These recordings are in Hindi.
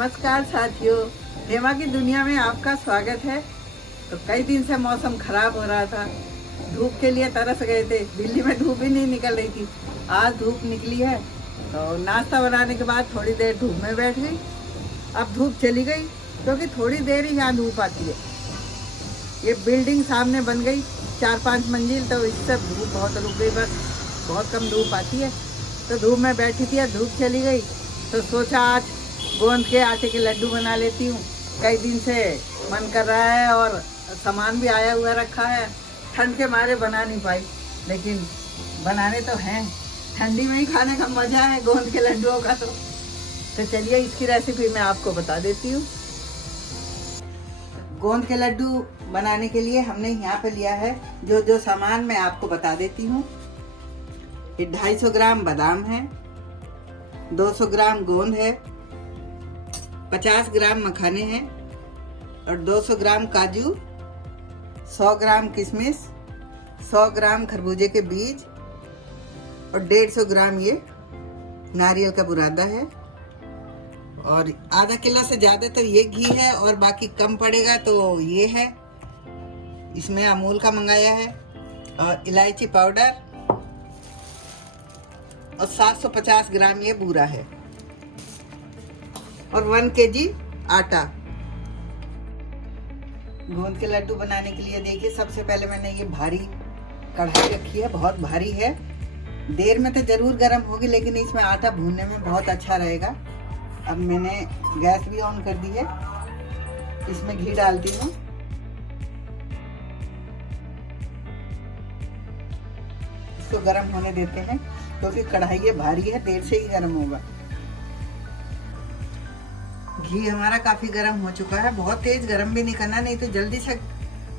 नमस्कार साथियों, हेमा की दुनिया में आपका स्वागत है। तो कई दिन से मौसम खराब हो रहा था, धूप के लिए तरस गए थे। दिल्ली में धूप ही नहीं निकल रही थी, आज धूप निकली है। तो नाश्ता बनाने के बाद थोड़ी देर धूप में बैठ गई। अब धूप चली गई क्योंकि थोड़ी देर ही यहाँ धूप आती है। ये बिल्डिंग सामने बन गई 4-5 मंजिल, तो इससे धूप बहुत रुक गई, बस बहुत कम धूप आती है। तो धूप में बैठी थी, धूप चली गई तो सोचा आज गोंद के आटे के लड्डू बना लेती हूँ। कई दिन से मन कर रहा है और सामान भी आया हुआ रखा है। ठंड के मारे बना नहीं पाई, लेकिन बनाने तो हैं। ठंडी में ही खाने का मज़ा है गोंद के लड्डुओं का। तो चलिए इसकी रेसिपी मैं आपको बता देती हूँ। गोंद के लड्डू बनाने के लिए हमने यहाँ पे लिया है जो सामान मैं आपको बता देती हूँ। ये 250 ग्राम बादाम है, 200 ग्राम गोंद है, 50 ग्राम मखाने हैं और 200 ग्राम काजू, 100 ग्राम किशमिश, 100 ग्राम खरबूजे के बीज और 150 ग्राम ये नारियल का बुरादा है। और आधा किलो से ज़्यादा तो ये घी है और बाकी कम पड़ेगा तो ये है। इसमें अमूल का मंगाया है और इलायची पाउडर और 750 ग्राम ये बूरा है और 1 केजी आटा। गोंद के लड्डू बनाने के लिए देखिए, सबसे पहले मैंने ये भारी कढ़ाई रखी है, बहुत भारी है। देर में तो ज़रूर गर्म होगी, लेकिन इसमें आटा भूनने में बहुत अच्छा रहेगा। अब मैंने गैस भी ऑन कर दी है, इसमें घी डालती हूँ। इसको गर्म होने देते हैं क्योंकि कढ़ाई ये भारी है, देर से ही गर्म होगा। घी हमारा काफी गर्म हो चुका है, बहुत तेज गर्म भी नहीं करना, नहीं तो जल्दी से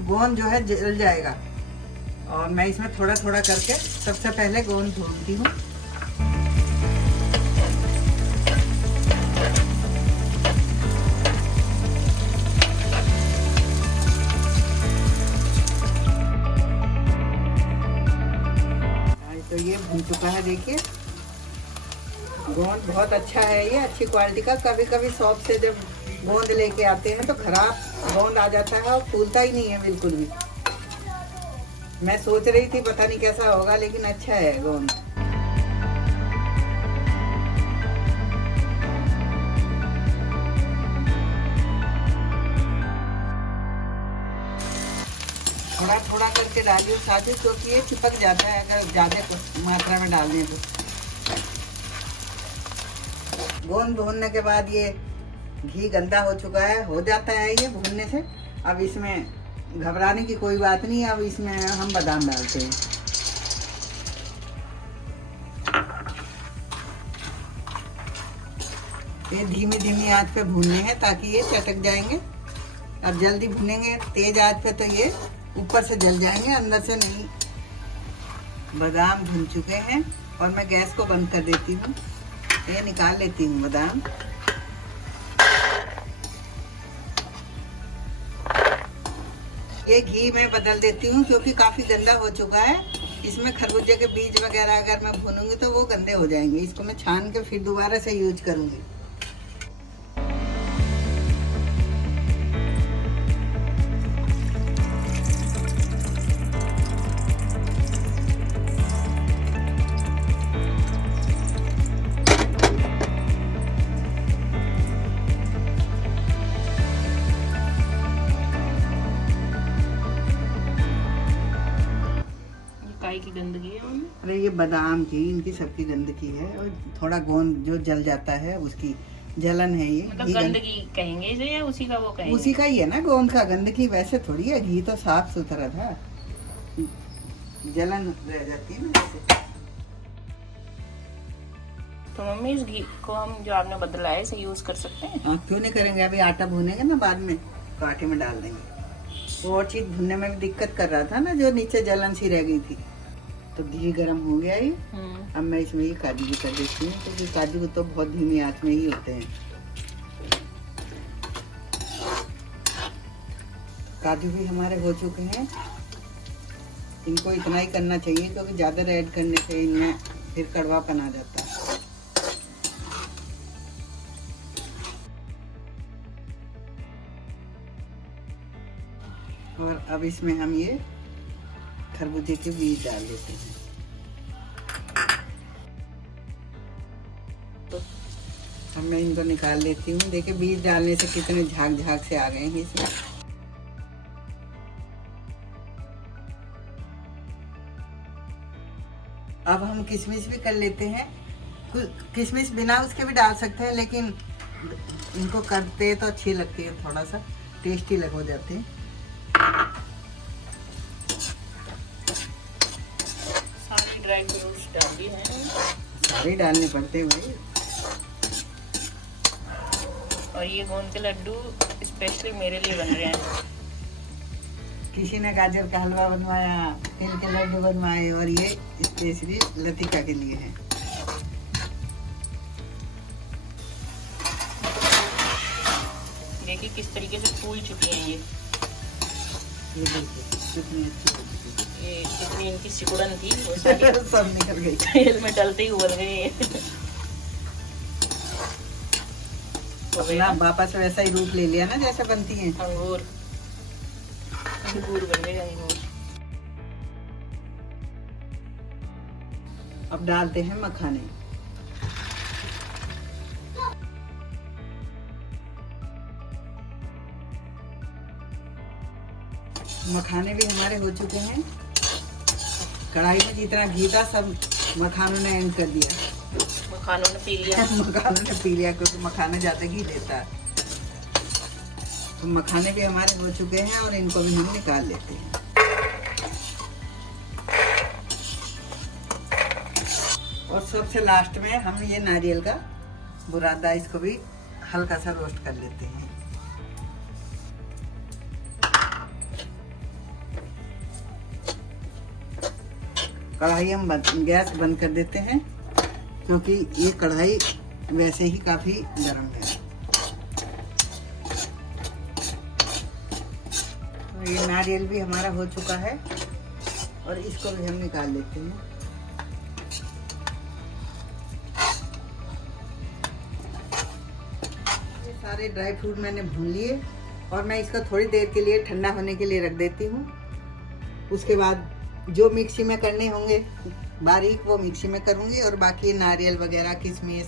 गोंद जो है जल जाएगा। और मैं इसमें थोड़ा थोड़ा करके सबसे पहले गोंद भूनती हूँ। तो ये भून चुका है, देखिए गोंद बहुत अच्छा है, ये अच्छी क्वालिटी का। कभी कभी शॉप से जब गोंद लेके आते हैं तो खराब गोंद आ जाता है और फूलता ही नहीं है बिल्कुल भी। मैं सोच रही थी पता नहीं कैसा होगा, लेकिन अच्छा है गोंद। थोड़ा थोड़ा करके डालिए साथ ही, क्योंकि ये चिपक जाता है अगर ज़्यादा मात्रा में डाल दें तो। गोंद भूनने के बाद ये घी गंदा हो चुका है, हो जाता है ये भूनने से। अब इसमें घबराने की कोई बात नहीं है। अब इसमें हम बादाम डालते हैं। ये धीमी धीमी आंच पे भूनने हैं ताकि ये चटक जाएंगे। अब जल्दी भूनेंगे तेज आंच पे तो ये ऊपर से जल जाएंगे, अंदर से नहीं। बादाम भून चुके हैं और मैं गैस को बंद कर देती हूँ। ये निकाल लेती हूँ बादाम। ये घी में बदल देती हूँ क्योंकि काफी गंदा हो चुका है। इसमें खरबूजे के बीज वगैरह अगर मैं भूनूंगी तो वो गंदे हो जाएंगे। इसको मैं छान के फिर दोबारा से यूज करूंगी। की गंदगी है उनमें? अरे ये बादाम की, इनकी सबकी गंदगी है और थोड़ा गोंद जो जल जाता है उसकी जलन है ये। मतलब गंदगी कहेंगे इसे या उसी का वो कहेंगे? उसी का ही है ना गोंद का, गंदगी वैसे थोड़ी है। घी तो साफ सुथरा था, जलन रह जाती है ना ऐसे। तो मम्मी इस घी को हम जो आपने बदला है इसे यूज कर सकते हैं? हाँ, क्यों नहीं करेंगे। अभी आटा भूनेंगे ना बाद में, तो आटे में डाल देंगे। वो और चीज भूनने में भी दिक्कत कर रहा था ना, जो नीचे जलन सी रह गई थी। तो घी गर्म हो गया ये। अब मैं इसमें ये काजू भी कर देती हूँ, क्योंकि काजू तो बहुत धीमी आंच में ही होते हैं। काजू भी हमारे हो चुके हैं। इनको इतना ही करना चाहिए क्योंकि ज़्यादा ऐड करने से इनमें फिर कड़वापन आ जाता है। और अब इसमें हम ये खरबूजे के बीज डाल देते हैं। अब मैं इनको निकाल लेती हूँ। देखिए बीज डालने से कितने झाग झाग से आ गए हैं इसमें। अब हम किशमिश भी कर लेते हैं। किशमिश बिना उसके भी डाल सकते हैं, लेकिन इनको करते तो अच्छी लगती है, थोड़ा सा टेस्टी लग हो जाते हैं। सारे ड्राई फ्रूट्स डाल दिए हैं, सारे डालने पड़ते हैं भाई। और ये गोंद के लड्डू स्पेशली मेरे लिए बन रहे हैं। किसी ने गाजर का हलवा बनवाया, तिल के लड्डू बनवाए, और ये स्पेशली लतिका के लिए है। देखिए किस तरीके से फूल चुकी हैं ये देखिए कितनी अच्छी ये कितनी इनकी सिकुड़न थी वो सारी सब निकल गई। तेल में डलते ही उबल गई। ना वापस वैसा ही रूप ले लिया ना जैसे बनती हैं। अंगूर अंगूर बन गए अंगूर। अब डालते हैं मखाने। मखाने भी हमारे हो चुके हैं। कढ़ाई में जितना घी था सब मखानों ने एंड कर दिया। मखानों ने पी लिया। मखानों ने पी लिया, क्योंकि मखाने ज्यादा घी देता है। तो मखाने भी हमारे हो चुके हैं और इनको भी हम निकाल लेते हैं। और सबसे लास्ट में हम ये नारियल का बुरादा, इसको भी हल्का सा रोस्ट कर लेते हैं। कढ़ाई हम गैस बंद कर देते हैं, क्योंकि ये कढ़ाई वैसे ही काफी गर्म है। तो ये नारियल भी हमारा हो चुका है और इसको भी हम निकाल लेते हैं। ये सारे ड्राई फ्रूट मैंने भून लिए और मैं इसको थोड़ी देर के लिए ठंडा होने के लिए रख देती हूँ। उसके बाद जो मिक्सी में करने होंगे बारीक वो मिक्सी में करूँगी, और बाकी नारियल वगैरह किशमिश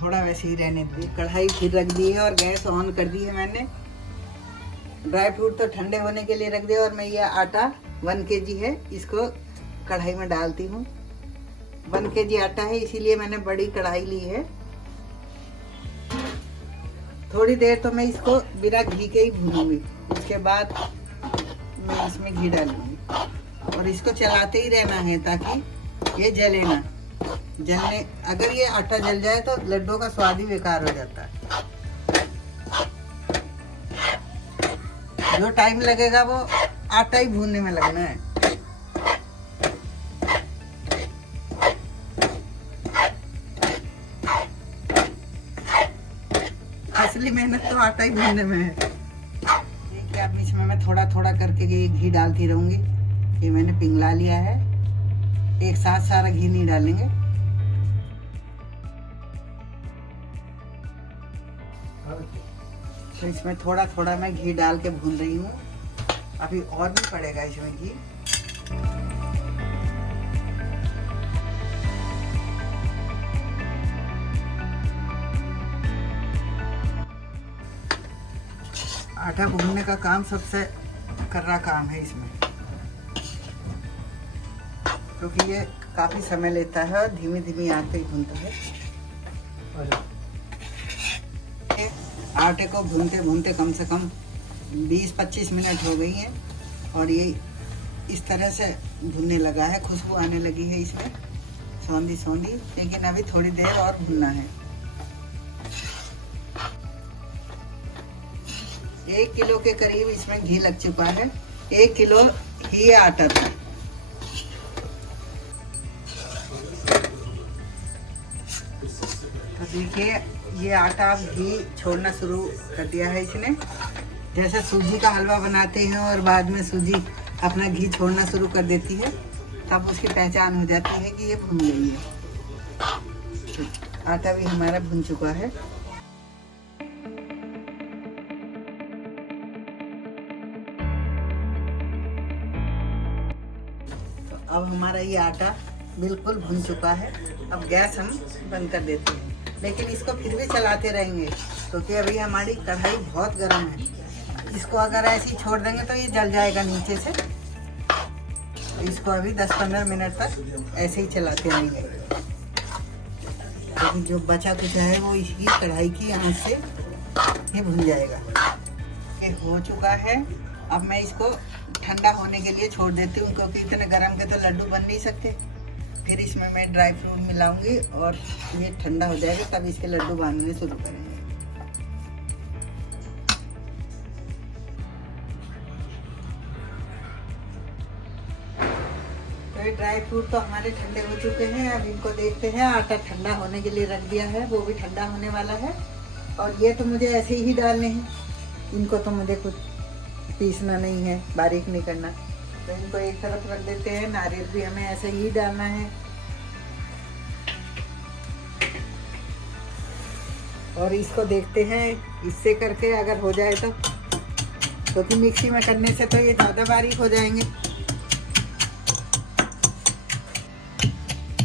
थोड़ा वैसे ही रहने दी। कढ़ाई फिर रख दी है और गैस ऑन कर दी है मैंने। ड्राई फ्रूट तो ठंडे होने के लिए रख दिया, और मैं ये आटा 1 kg है, इसको कढ़ाई में डालती हूँ। 1 kg आटा है, इसीलिए मैंने बड़ी कढ़ाई ली है। थोड़ी देर तो मैं इसको बिना घी के ही भूनूंगी, उसके बाद मैं इसमें घी डालूंगी और इसको चलाते ही रहना है ताकि ये जले ना। जलने अगर ये आटा जल जाए तो लड्डू का स्वाद ही बेकार हो जाता है। जो टाइम लगेगा वो आटा ही भूनने में लगना है। असली मेहनत तो आटा ही भूनने में है। देखिए अब इसमें मैं थोड़ा थोड़ा करके ये घी डालती रहूंगी। ये मैंने पिघला लिया है, एक साथ सारा घी नहीं डालेंगे। तो इसमें थोड़ा थोड़ा मैं घी डाल के भून रही हूँ। अभी और भी पड़ेगा इसमें घी। आटा भूनने का काम सबसे कर्रा काम है इसमें, क्योंकि ये काफी समय लेता है और धीमी धीमी आंच पे ही भूनता है। आटे को भूनते भूनते कम से कम 20-25 मिनट हो गई हैं और ये इस तरह से भुनने लगा है। खुशबू आने लगी है इसमें सौंधी सौंधी, लेकिन अभी थोड़ी देर और भुनना है। 1 किलो के करीब इसमें घी लग चुका है। 1 किलो ही आटा था। तो देखिए ये आटा अब घी छोड़ना शुरू कर दिया है इसने। जैसे सूजी का हलवा बनाते हैं और बाद में सूजी अपना घी छोड़ना शुरू कर देती है, तब उसकी पहचान हो जाती है कि ये भुन गई है। तो आटा भी हमारा भुन चुका है। अब हमारा ये आटा बिल्कुल भुन चुका है। अब गैस हम बंद कर देते हैं, लेकिन इसको फिर भी चलाते रहेंगे क्योंकि अभी हमारी कढ़ाई बहुत गर्म है। इसको अगर ऐसे ही छोड़ देंगे तो ये जल जाएगा नीचे से। तो इसको अभी 10-15 मिनट तक ऐसे ही चलाते रहेंगे, लेकिन जो बचा कुछ है वो इसकी कढ़ाई की आंच से ये भुन जाएगा। ये हो चुका है। अब मैं इसको ठंडा होने के लिए छोड़ देती हूँ क्योंकि इतने गर्म के तो लड्डू बन नहीं सकते। फिर इसमें मैं ड्राई फ्रूट मिलाऊंगी और ये ठंडा हो जाएगा, तब इसके लड्डू बनने शुरू करेंगे। तो ये ड्राई फ्रूट तो हमारे ठंडे हो चुके हैं। अब इनको देखते हैं। आटा ठंडा होने के लिए रख दिया है, वो भी ठंडा होने वाला है। और ये तो मुझे ऐसे ही डालने हैं, इनको तो मुझे कुछ पीसना नहीं है, बारीक नहीं करना। तो इनको एक तरफ रख देते हैं। नारियल भी हमें ऐसे ही डालना है। और इसको देखते हैं, इससे करके अगर हो जाए तो, क्योंकि मिक्सी में करने से तो ये ज़्यादा बारीक हो जाएंगे।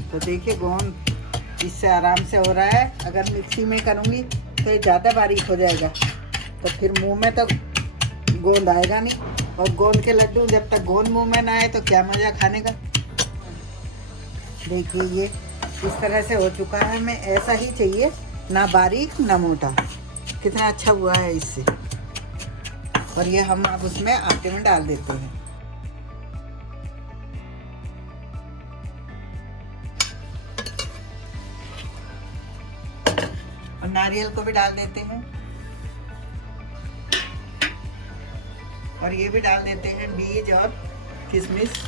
तो देखिए गोंद इससे आराम से हो रहा है। अगर मिक्सी में करूँगी तो ये ज़्यादा बारीक हो जाएगा, तो फिर मुंह में तो गोंद आएगा नहीं। और गोंद के लड्डू जब तक गोंद मुंह में ना आए तो क्या मज़ा खाने का। देखिए ये इस तरह से हो चुका है। हमें ऐसा ही चाहिए, ना बारीक ना मोटा। कितना अच्छा हुआ है इससे। और ये हम अब उसमें आटे में डाल देते हैं। और नारियल को भी डाल देते हैं। और ये भी डाल देते हैं बीज और किशमिश।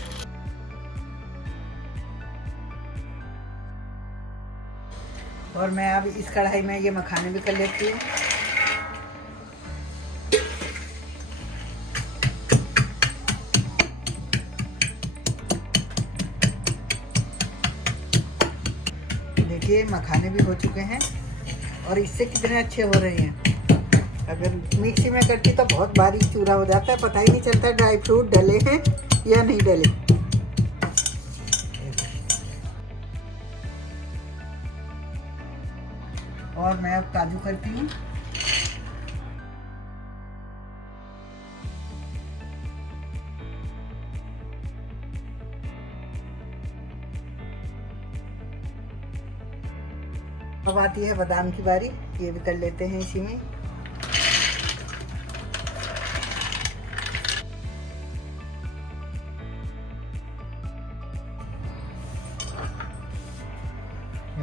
और मैं अब इस कढ़ाई में ये मखाने भी कर लेती हूँ। देखिए मखाने भी हो चुके हैं और इससे कितने अच्छे हो रहे हैं। अगर मिक्सी में करती तो बहुत बारीक चूरा हो जाता है, पता ही नहीं चलता ड्राई फ्रूट डले हैं या नहीं डले। और मैं अब काजू करती हूँ। अब आती है बादाम की बारी, ये भी कर लेते हैं इसी में।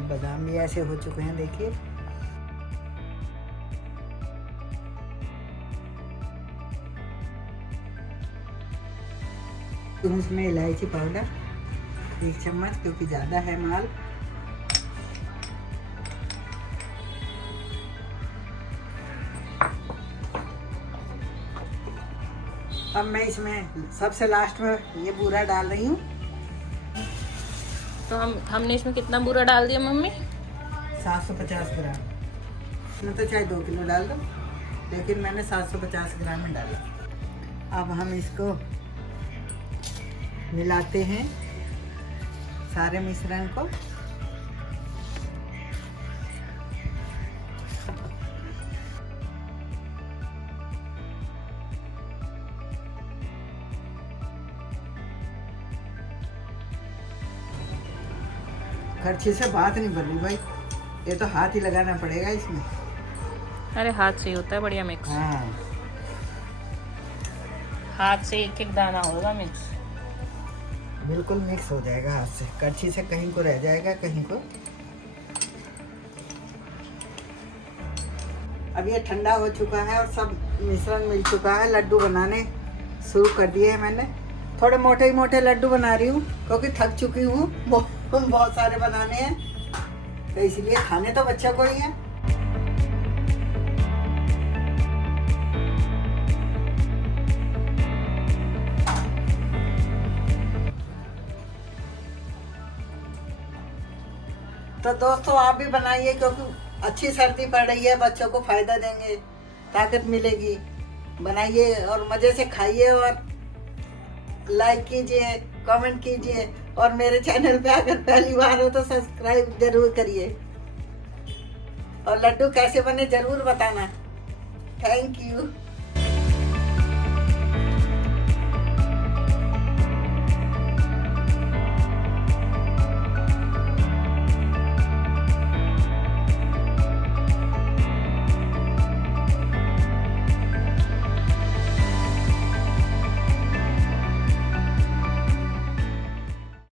बादाम भी ऐसे हो चुके हैं, देखिए। उसमें इलायची पाउडर 1 चम्मच, क्योंकि ज़्यादा है माल। अब मैं इसमें सबसे लास्ट में ये बूरा डाल रही हूँ। तो हमने इसमें कितना बूरा डाल दिया मम्मी? 750 ग्राम। इसमें तो चाहे 2 किलो डाल दो, लेकिन मैंने 750 ग्राम में डाला। अब हम इसको मिलाते हैं सारे मिश्रण को। करछी से बात नहीं बनी भाई, ये तो हाथ ही लगाना पड़ेगा इसमें। अरे हाथ से ही होता है बढ़िया मिक्स। हाँ, हाथ से एक एक दाना होगा मिक्स। बिल्कुल मिक्स हो जाएगा हाथ से। करछी से कहीं को रह जाएगा, कहीं को। अब ये ठंडा हो चुका है और सब मिश्रण मिल चुका है। लड्डू बनाने शुरू कर दिए हैं मैंने। थोड़े मोटे ही मोटे लड्डू बना रही हूँ क्योंकि थक चुकी हूँ। बहुत सारे बनाने हैं, तो इसलिए खाने तो बच्चों को ही है। तो दोस्तों आप भी बनाइए, क्योंकि अच्छी सर्दी पड़ रही है, बच्चों को फायदा देंगे, ताकत मिलेगी। बनाइए और मजे से खाइए और लाइक कीजिए, कमेंट कीजिए और मेरे चैनल पे अगर पहली बार हो तो सब्सक्राइब जरूर करिए और लड्डू कैसे बने जरूर बताना। Thank you.